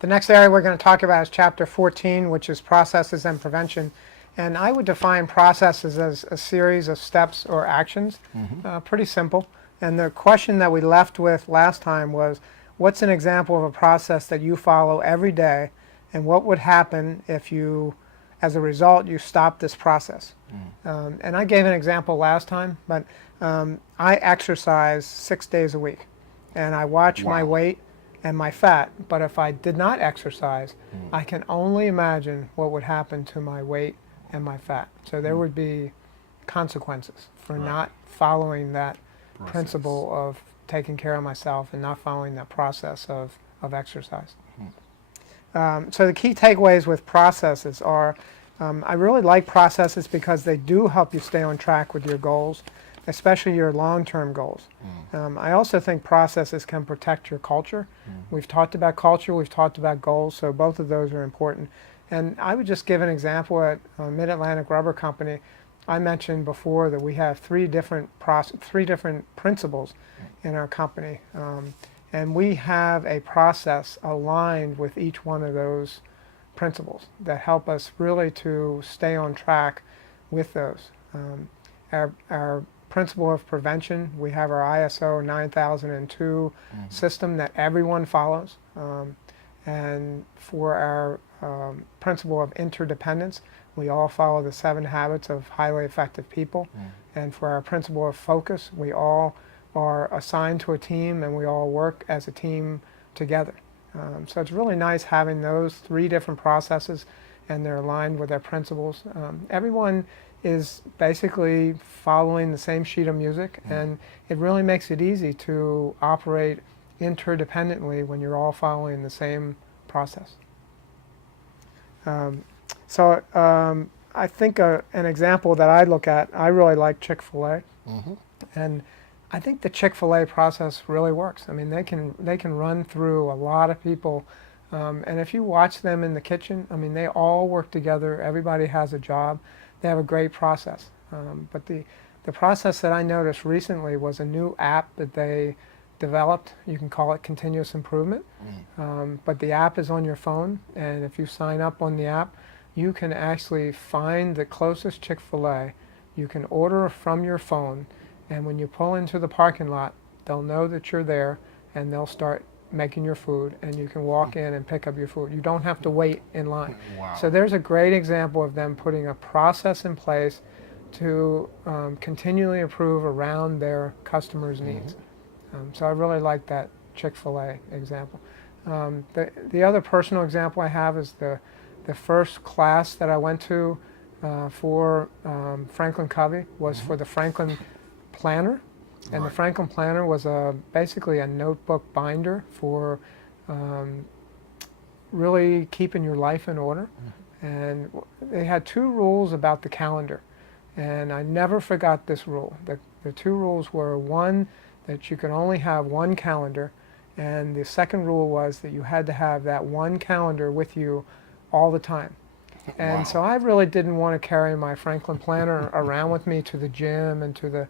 The next area we're going to talk about is Chapter 14, which is processes and prevention. And I would define processes as a series of steps or actions, pretty simple. And the question that we left with last time was, what's an example of a process that you follow every day, and what would happen if you, as a result, you stop this process? And I gave an example last time, but I exercise 6 days a week, and I watch my weight and my fat. But if I did not exercise, I can only imagine what would happen to my weight and my fat. So there would be consequences for not following that principle of taking care of myself and not following that process of exercise. So the key takeaways with processes are, I really like processes because they do help you stay on track with your goals, especially your long-term goals. I also think processes can protect your culture. We've talked about culture, we've talked about goals, so both of those are important. And I would just give an example at Mid-Atlantic Rubber Company. I mentioned before that we have three different principles in our company. And we have a process aligned with each one of those principles that help us really to stay on track with those. Our principle of prevention, we have our ISO 9002 system that everyone follows. And for our principle of interdependence, we all follow the 7 habits of highly effective people. And for our principle of focus, we all are assigned to a team and we all work as a team together. So it's really nice having those 3 different processes and they're aligned with our principles. Everyone is basically following the same sheet of music, and it really makes it easy to operate interdependently when you're all following the same process. I think an example that I look at, I really like Chick-fil-A, and I think the Chick-fil-A process really works. I mean, they can run through a lot of people, and if you watch them in the kitchen, I mean, they all work together. Everybody has a job. They have a great process. But the process that I noticed recently was a new app that they developed. You can call it continuous improvement. But the app is on your phone, and if you sign up on the app, you can actually find the closest Chick-fil-A. You can order from your phone, and when you pull into the parking lot, they'll know that you're there, and they'll start making your food, and you can walk in and pick up your food. You don't have to wait in line. So there's a great example of them putting a process in place to continually improve around their customers' needs. So I really like that Chick-fil-A example. The other personal example I have is the first class that I went to for Franklin Covey was for the Franklin Planner. And the Franklin Planner was basically a notebook binder for really keeping your life in order. And they had 2 rules about the calendar. And I never forgot this rule. The 2 rules were, one, that you could only have 1 calendar. And the second rule was that you had to have that 1 calendar with you all the time. And so I really didn't want to carry my Franklin Planner around with me to the gym and to the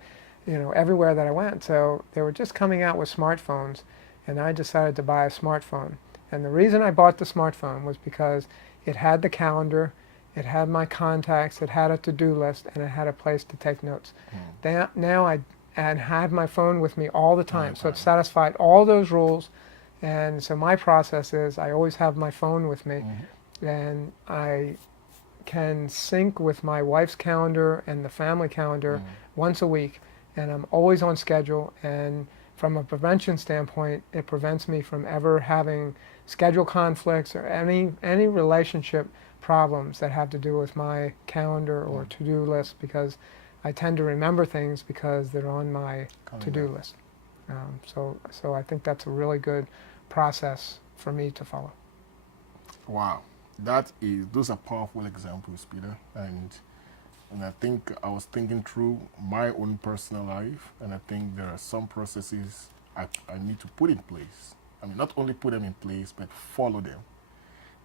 everywhere that I went. So they were just coming out with smartphones, and I decided to buy a smartphone. And the reason I bought the smartphone was because it had the calendar, it had my contacts, it had a to-do list, and it had a place to take notes. Now I had my phone with me all the time, so it satisfied all those rules. And so my process is I always have my phone with me, and I can sync with my wife's calendar and the family calendar once a week. And I'm always on schedule, and from a prevention standpoint, it prevents me from ever having schedule conflicts or any relationship problems that have to do with my calendar or to-do list, because I tend to remember things because they're on my to-do list. So I think that's a really good process for me to follow. Wow, those are powerful examples, Peter, and I think I was thinking through my own personal life, and I think there are some processes I need to put in place. I mean, not only put them in place, but follow them.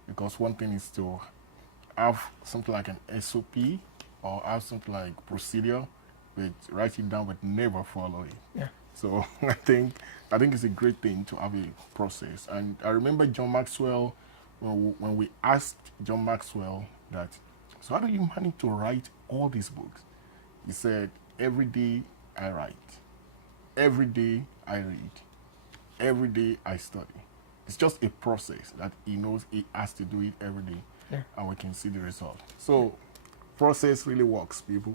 Because one thing is to have something like an SOP or have something like procedure, but write it down but never follow it. Yeah. So I think it's a great thing to have a process. And I remember John Maxwell when we asked John Maxwell that, so how do you manage to write all these books? He said, every day I write, every day I read, every day I study. It's just a process that he knows he has to do it every day, Yeah. and we can see the result. So process really works, people.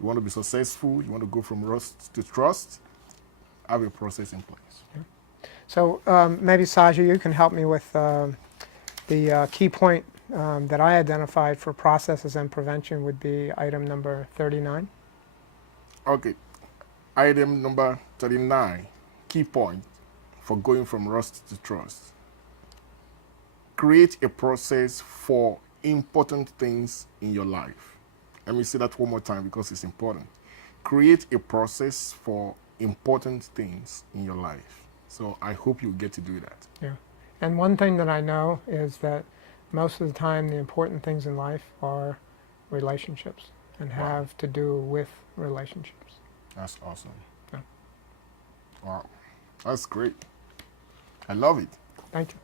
You want to be successful, you want to go from rust to trust, have a process in place. So maybe Saja, you can help me with the key point that I identified for processes and prevention would be item number 39. Okay, item number 39, key point for going from rust to trust. Create a process for important things in your life. Let me say that one more time because it's important. Create a process for important things in your life. So I hope you get to do that. Yeah. And one thing that I know is that most of the time the important things in life are relationships and have to do with relationships. That's awesome. Yeah. Wow. That's great. I love it. Thank you.